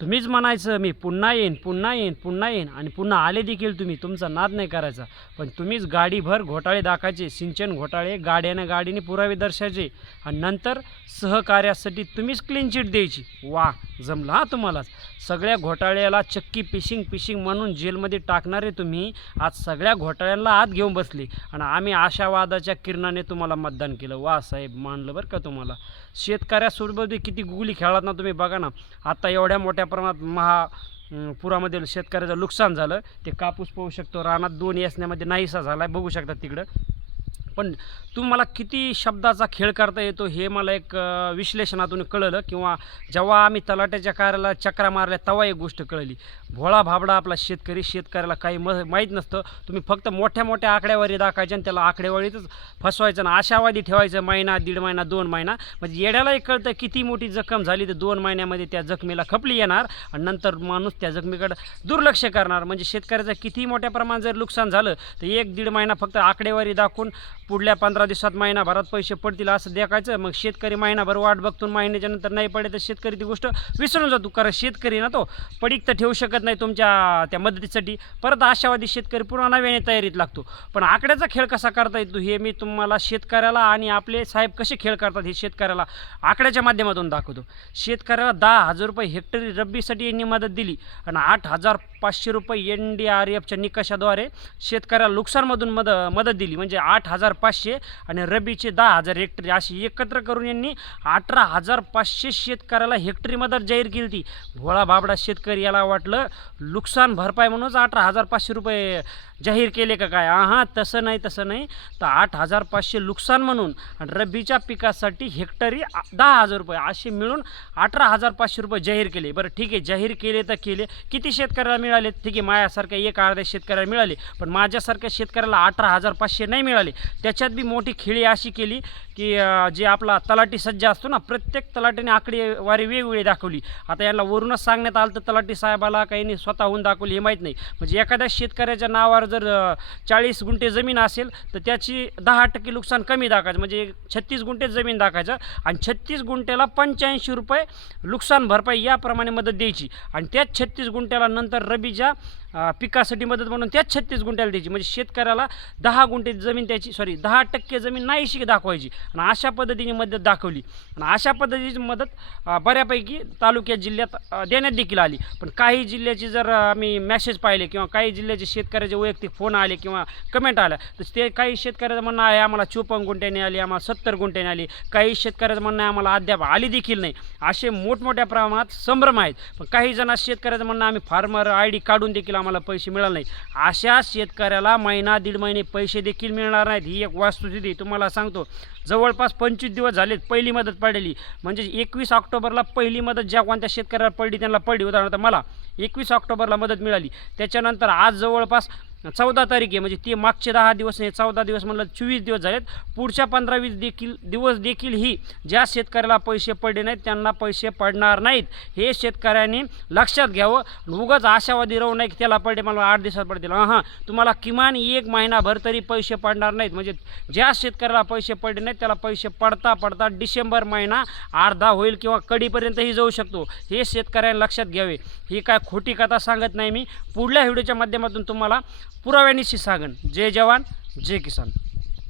तुम्हीच म्हणायचं मी पुन्हा येईन पुन्हा येईन पुन्हा येईन आणि पुन्हा आले देखील तुम्ही. तुमचा नाद नाही करायचा. पण तुम्हीच गाडीभर घोटाळे दाखायचे सिंचन घोटाळे गाड्यानं गाडीने पुरावे दर्शायचे आणि नंतर सहकार्यासाठी तुम्हीच क्लीन चिट द्यायची. वा जमला हा तुम्हालाच. सगळ्या घोटाळ्याला चक्की पिशिंग पिशिंग म्हणून जेलमध्ये टाकणारे तुम्ही आज सगळ्या घोटाळ्यांना आत घेऊन बसले. आणि आम्ही आशावादाच्या किरणाने तुम्हाला मतदान केलं. वा साहेब मानलं बरं का तुम्हाला. शेतकऱ्यासोबत किती गुगली खेळात ना तुम्ही बघा ना. आत्ता एवढ्या मोठ्या प्रमाणात महा पुरामध्ये शेतकऱ्याचं नुकसान झालं. ते कापूस पाहू शकतो. रानात दोन येसण्यामध्ये नाहीसा झाला आहे बघू शकता तिकडं. पण तुम्हाला किती शब्दाचा खेळ करता येतो हे मला एक विश्लेषणातून कळलं किंवा जेव्हा आम्ही तलाट्याच्या कार्याला चक्रा मारल्या तेव्हा एक गोष्ट कळली. भोळा भाबडा आपला शेतकरी शेतकऱ्याला काही म माहीत नसतं. तुम्ही फक्त मोठ्या मोठ्या आकड्यावारी दाखायचे आणि त्याला आकडेवारीतच फसवायचं आणि आशावादी ठेवायचं महिना दीड महिना दोन महिना. म्हणजे येड्यालाही कळतं किती मोठी जखम झाली तर दोन महिन्यामध्ये त्या जखमीला खपली येणार आणि नंतर माणूस त्या जखमीकडे दुर्लक्ष करणार. म्हणजे शेतकऱ्याचं किती मोठ्या प्रमाणात जर नुकसान झालं तर एक दीड महिना फक्त आकडेवारी दाखवून पुढल्या पंधरा दिवसात महिनाभरात पैसे पडतील असं देखायचं. मग शेतकरी महिनाभर वाट बघतो महिन्याच्या नंतर नाही पडले तर शेतकरी ती गोष्ट विसरून जातो. कारण शेतकरी ना तो पडीक तर ठेवू शकत नाही तुमच्या त्या मदतीसाठी. परत आशावादी शेतकरी पुन्हा नव्याने तयारीत लागतो. पण आकड्याचा खेळ कसा करता येतो हे मी तुम्हाला शेतकऱ्याला आणि आपले साहेब कसे खेळ करतात हे शेतकऱ्याला आकड्याच्या माध्यमातून दाखवतो. शेतकऱ्याला दहा हजार रुपये हेक्टरी रब्बीसाठी यांनी मदत दिली आणि आठ हजार पाचशे रुपये एन डी आर एफच्या निकषाद्वारे शेतकऱ्याला नुकसानमधून मद मदत दिली. म्हणजे आठ हजार पाचशे आणि रब्बीचे दहा हजार हेक्टरी अशी एकत्र करून यांनी अठरा हजार पाचशे शेतकऱ्याला हेक्टरी मदत जाहीर केली ती भोळा बाबडा शेतकरी याला वाटलं नुकसान भरपाई म्हणूनच अठरा हजार पाचशे रुपये जाहीर केले का काय? हां तसं नाही तसं नाही. तर आठ हजार पाचशे नुकसान म्हणून आणि रब्बीच्या पिकासाठी हेक्टरी दहा हजार रुपये असे मिळून अठरा हजार पाचशे रुपये जाहीर केले. बरं ठीक आहे. जाहीर केले तर केले. किती शेतकऱ्याला मिळाले? ठीक आहे माझ्यासारख्या एक अर्ध्या शेतकऱ्याला मिळाले. पण माझ्यासारख्या शेतकऱ्याला अठरा हजार पाचशे नाही मिळाले. त्या त्याच्यात बी मोठी खेळी अशी केली की जे आपला तलाठी सज्जा असतो ना प्रत्येक तलाठीने आकडेवारी वेगवेगळी दाखवली. आता यांना वरूनच सांगण्यात आलं तर तलाठी साहेबाला काही नाही स्वतःहून दाखवली हे माहीत नाही. म्हणजे एखाद्या शेतकऱ्याच्या नावावर जर चाळीस गुंठे जमीन असेल तर त्याची दहा टक्के नुकसान कमी दाखायचं. म्हणजे छत्तीस गुंठे जमीन दाखायचं आणि छत्तीस गुंठ्याला पंच्याऐंशी रुपये नुकसान भरपाई याप्रमाणे मदत द्यायची. आणि त्याच छत्तीस गुंठ्याला नंतर रबीच्या पिकासाठी मदत म्हणून त्याच छत्तीस गुंठ्याला द्यायची. म्हणजे शेतकऱ्याला दहा गुंठे जमीन त्याची सॉरी दहा टक्के जमीन नाहीशी दाखवायची. आणि अशा पद्धतीने मदत दाखवली. आणि अशा पद्धतीची मदत बऱ्यापैकी तालुक्यात जिल्ह्यात देण्यात देखील आली. पण काही जिल्ह्याची जर आम्ही मॅसेज पाहिले किंवा काही जिल्ह्याचे शेतकऱ्याचे वैयक्तिक फोन आले किंवा कमेंट आल्या तर ते काही शेतकऱ्याचं म्हणणं आहे आम्हाला चोपन्न गुंठ्याने आली आम्हाला सत्तर गुंठ्याने आली. काही शेतकऱ्याचं म्हणणं आहे आम्हाला अद्याप आली देखील नाही. असे मोठमोठ्या प्रमाणात संभ्रम आहेत. पण काही जण शेतकऱ्याचं म्हणणं आम्ही फार्मर आय डी काढून देखील आम्हाला पैसे मिळाले नाही अशा शेतकऱ्याला महिना दीड महिने पैसे देखील मिळणार नाहीत. ही एक वास्तुस्थिती तुम्हाला सांगतो. जवळपास पंचवीस दिवस झालेत पहिली मदत पडलेली म्हणजे एकवीस ऑक्टोबरला पहिली मदत ज्या कोणत्या शेतकऱ्याला पडली त्यांना पडली. उदाहरणार्थ मला एकवीस ऑक्टोबरला मदत मिळाली. त्याच्यानंतर आज जवळपास चौदा तारीख आहे. म्हणजे ते मागचे दहा दिवस नाही चौदा दिवस म्हणलं चोवीस दिवस झालेत. पुढच्या पंधरा वीस देखील दिवस देखील ही ज्या शेतकऱ्याला पैसे पडले नाहीत त्यांना पैसे पडणार नाहीत. हे शेतकऱ्यांनी लक्षात घ्यावं. उगाच आशावादी राहू नये की त्याला पडले मला आठ दिवसात पडतील. हां तुम्हाला किमान एक महिनाभर तरी पैसे पडणार नाहीत. म्हणजे ज्या शेतकऱ्याला पैसे पडले नाहीत त्याला पैसे पडता पडता डिसेंबर महिना अर्धा होईल किंवा कडीपर्यंतही जाऊ शकतो. हे शेतकऱ्यांनी लक्षात घ्यावे. ही काय खोटी कथा सांगत नाही मी. पुढल्या व्हिडिओच्या माध्यमातून तुम्हाला पुराव्यानिशी सांगन. जय जवान जय किसान.